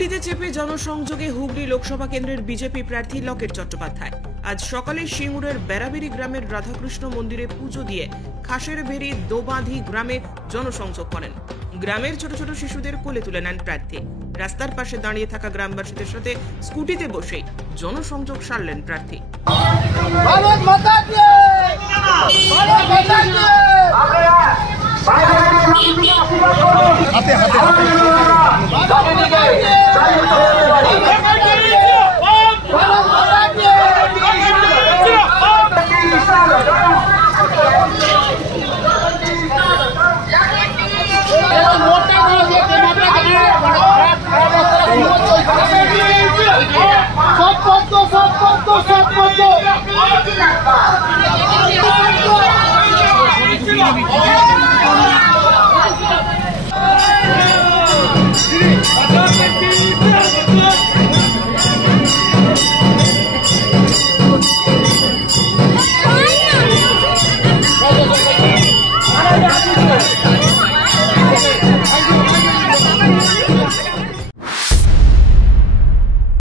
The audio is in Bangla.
স্কুটিতে চেপে জনসংযোগে হুগলি লোকসভা কেন্দ্রের বিজেপি প্রার্থী লকেট চট্টোপাধ্যায় আজ সকালে সিঙ্গুরের বেড়াবেড়ি গ্রামের রাধাকৃষ্ণ মন্দিরে পুজো দিয়ে খাসের বেড়ি দোবাঁধি গ্রামে জনসংযোগ করেন। গ্রামের ছোট ছোট শিশুদের কোলে তুলে নেন প্রার্থী। রাস্তার পাশে দাঁড়িয়ে থাকা গ্রামবাসীদের সাথে স্কুটিতে বসেই জনসংযোগ সারলেন প্রার্থী। সব